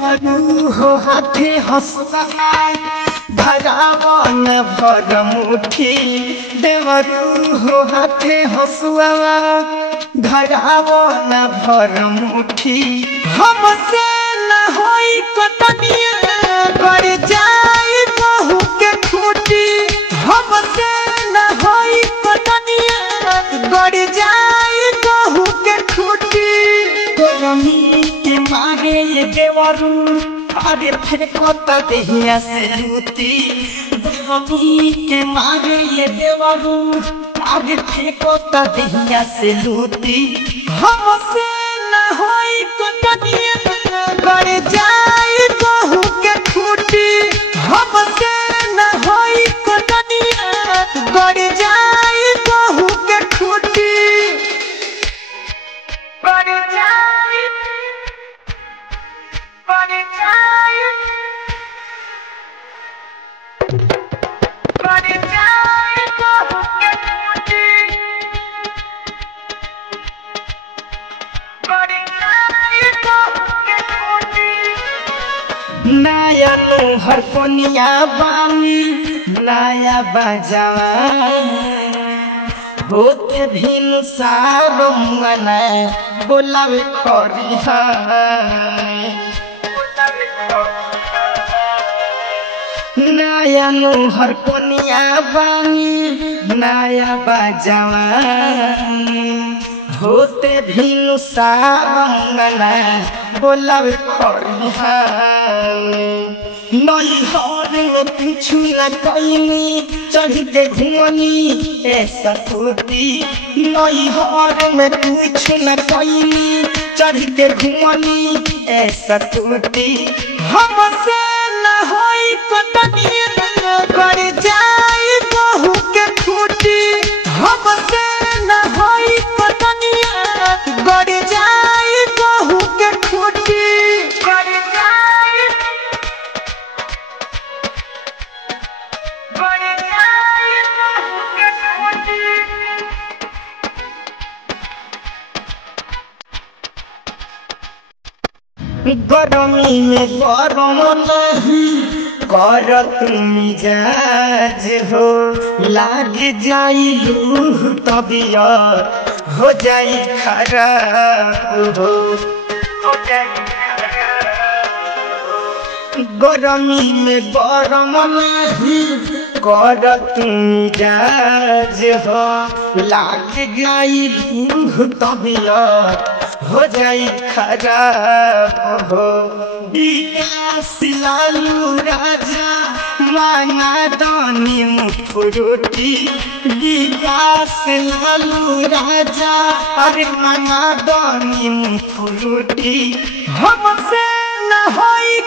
देवरू हो हाथे हंसुआ धरावो न भर मुट्ठी देवरू हो हाथे हंसुआ धरावो न भर मुट्ठी हमसे न होई कतनिया कर जाई बहू के खूटी हमसे न होई कतनिया कर जाई बहू के खूटी गरमी के मारे ये देवरू अरे फेंकता देहिया से लूटी गरमी के मारे ये देवरू अरे फेंकता देहिया से लूटी हमसे न होई कतनिया कर जाई बहू के खूटी हमसे न होई कतनिया कर जाई बहू के खूटी कर जाई नया हर कोनिया बानी नया बजावा होते भिन सारो मुंगना बोलावे करिहा नया हर कोनिया बानी नया बजावा होते भिन सारो मुंगना बोलावे करिहा नई हर में पीछू न कईनी चढ़ते घूमनी ऐसा टूटी नई हर में पीछू न कईनी चढ़ते घूमनी ऐसा टूटी हमसे न होई कतनिया कर जाई बहू के खूटी हमसे न होई कतनिया कर जाई बहू के खूटी कर जाई गरमी में गरम नहीं कर तुम मिजाज हो लाग जाई लूह तबियत हो जाई खराब हो गरमी में गरम नहीं कर तुम मिजाज हो लाग जाई लूह तबियत हो जाई खराब हो सिलालू राजा मांगा दानी मुखरुटी सिलालू राजा अरे मांगा दानी मुखरुटी हमसे न होई